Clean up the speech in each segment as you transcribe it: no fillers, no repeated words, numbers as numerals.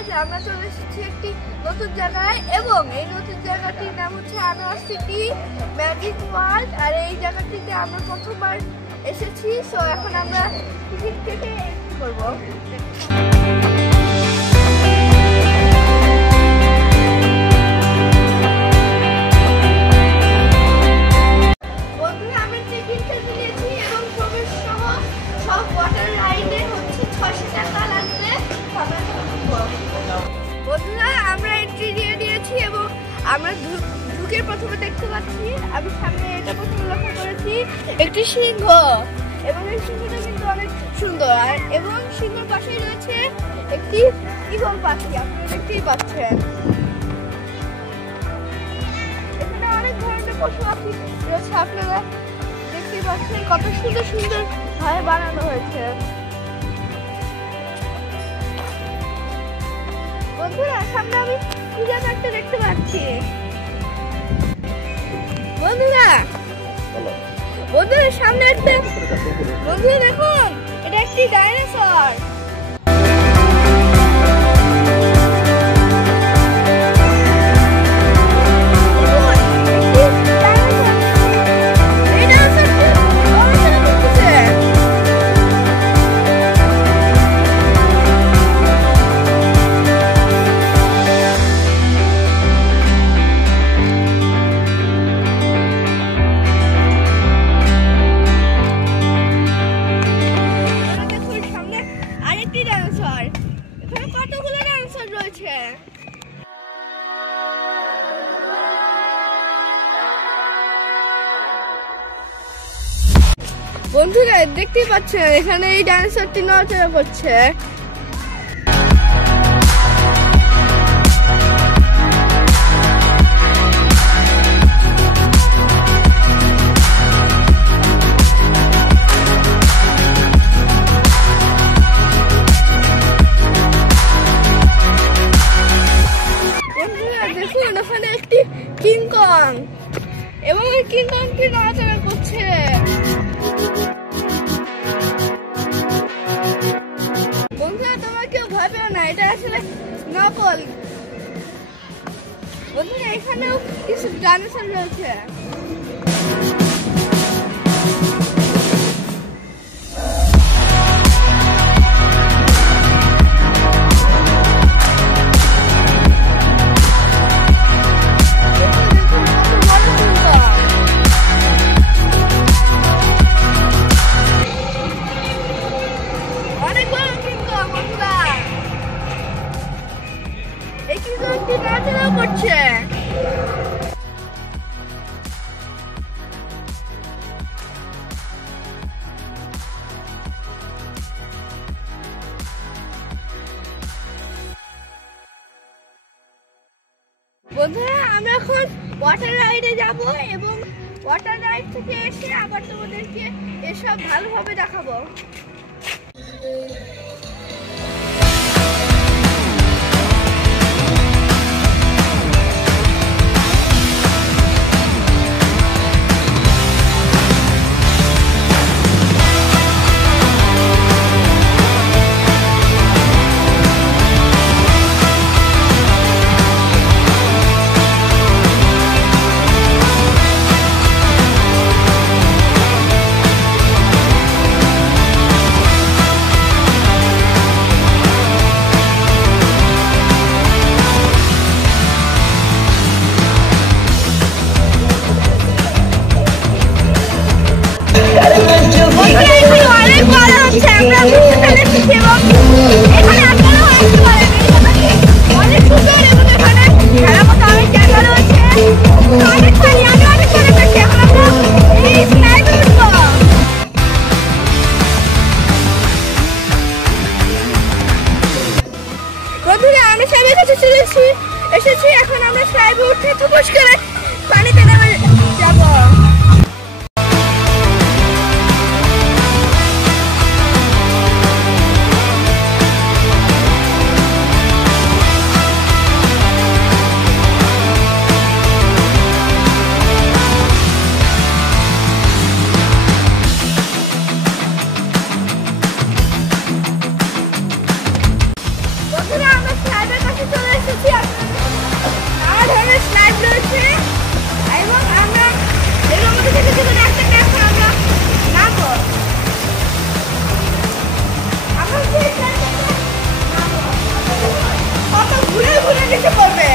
আজ আমরা চলে এসেছি একটি নতুন জায়গায় এবং এই নতুন জায়গাটির নাম হচ্ছে আনোয়ার সিটি ম্যাজিক ওয়ার্ল্ড। আর এই জায়গাটিতে আমরা প্রথমবার এসেছি। সো এখন আমরা টিকিট কেটে এন্ট্রি করবো। আমরা ঢুকে প্রথমে দেখতে পাচ্ছি, আমি সামনে এটা প্রথমে লক্ষ্য করেছি একটি সিংহ এবং এই সিংহটা কিন্তু অনেক সুন্দর। আর এবং সিংহের পাশেই রয়েছে একটি ঈগল পাখি, আপনারা দেখতেই পাচ্ছেন। এখানে অনেক ধরনের পশু পাখি রয়েছে, আপনারা দেখতেই পাচ্ছেন কত সুন্দর সুন্দর ভাবে বানানো হয়েছে। বন্ধুরা সামনে আমি কি যেন একটা দেখতে পাচ্ছি। বন্ধুরা সামনে একটা, বন্ধুরা দেখুন এটা একটি ডাইনোসর। বন্ধুরা দেখতেই পাচ্ছেন এখানে এই ডাইনোসরটি নড়াচড়া করছে। বন্ধুরা দেখুন ওখানে একটি কিংকং এবং এই কিংকংটি নড়াচড়া করছে। বন্ধুরা তোমরা কেউ ভয় পেও না, এটা আসলে নকল। বন্ধুরা এখানেও কিছু ডাইনোসর রয়েছে। করছে বন্ধুরা আমরা এখন ওয়াটার রাইডে যাব এবং ওয়াটার রাইড থেকে এসে আবার তোমাদেরকে এসব ভালোভাবে দেখাবো। আমরা সবাই কাছে চলে এসেছি। এখন আমরা স্লাইডে উঠে থুপুস করে পানিতে নেমে যাব। বন্ধুরা আমরা স্লাইডে ঘুরে ঘুরে নিচে পড়বে।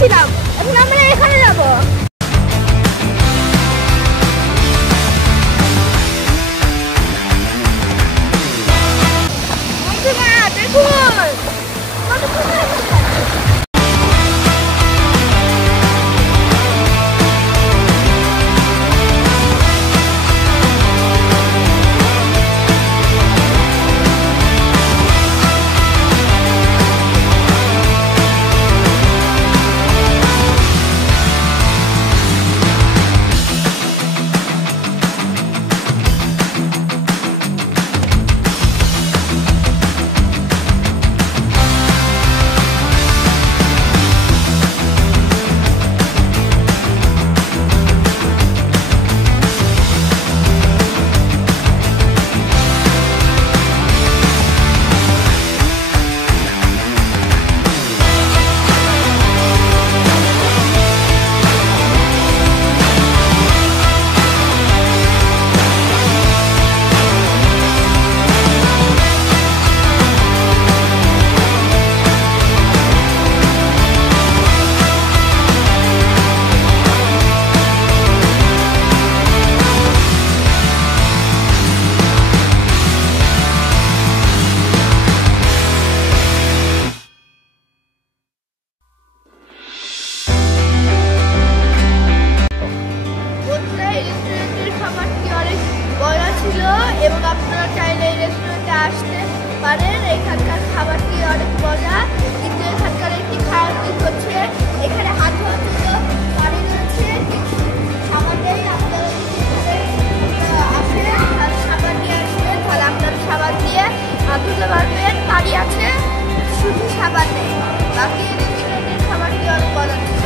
ছিলাম, এখন আমরা এখানে যাব। দেখুন কত সুন্দর। এবং আপনারা চাইলে এই রেস্টুরেন্টে আসতে পারেন। এখানকার খাবারটি অনেক মজা, কিন্তু এখানকার একটি খারাপ দিক হচ্ছে এখানে হাত ধোয়ার জন্য পানি রয়েছে। সাবানেই আপনারা আসেন, সাবান নিয়ে আসবেন, তাহলে আপনার সাবান দিয়ে হাত ধুতে পারবেন। পানি আছে, শুধু সাবান নেই। বাকি রেস্টুরেন্টের খাবারটি অনেক মজা ছিল।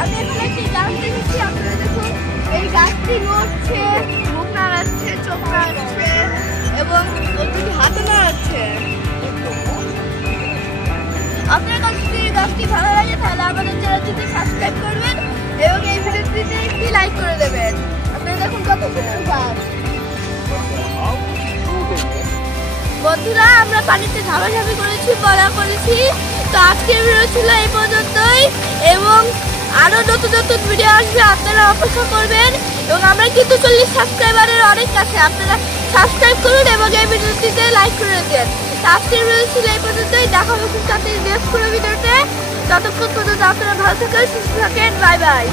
আমি এখানে একটি গাছ দেখেছি, আপনারা দেখুন এই গাছটি নড়ছে, মুখ নাড়াচ্ছে, চোখ নাড়াচ্ছে এবং দুটি হাতও নাড়াচ্ছে। আপনার কাছে যদি গাছটি ভালো লাগে তাহলে আমাদের চ্যানেলটিতে সাবস্ক্রাইব করবেন এবং এই ভিডিওটিতে একটি লাইক করে দেবেন। আপনারা দেখুন কত সুন্দর গাছ। বন্ধুরা, আমরা পানিতে ঝাপাঝাপি করেছি, পড়া করেছি। তো আজকের ভিডিও ছিল এই পর্যন্তই এবং আরো নতুন নতুন ভিডিও আসবে, আপনারা অপেক্ষা করবেন। এবং আমরা কিন্তু 40 সাবস্ক্রাইবারের অনেক কাছে, আপনারা সাবস্ক্রাইব করুন এবং এই ভিডিওটিতে লাইক করে দেন। আজকের ভিডিও ছিল এই পর্যন্তই, দেখা হবে সাথে নেক্সট কোনো ভিডিওতে। ততক্ষণ পর্যন্ত আপনারা ভালো থাকেন, সুস্থ থাকেন, বাই বাই।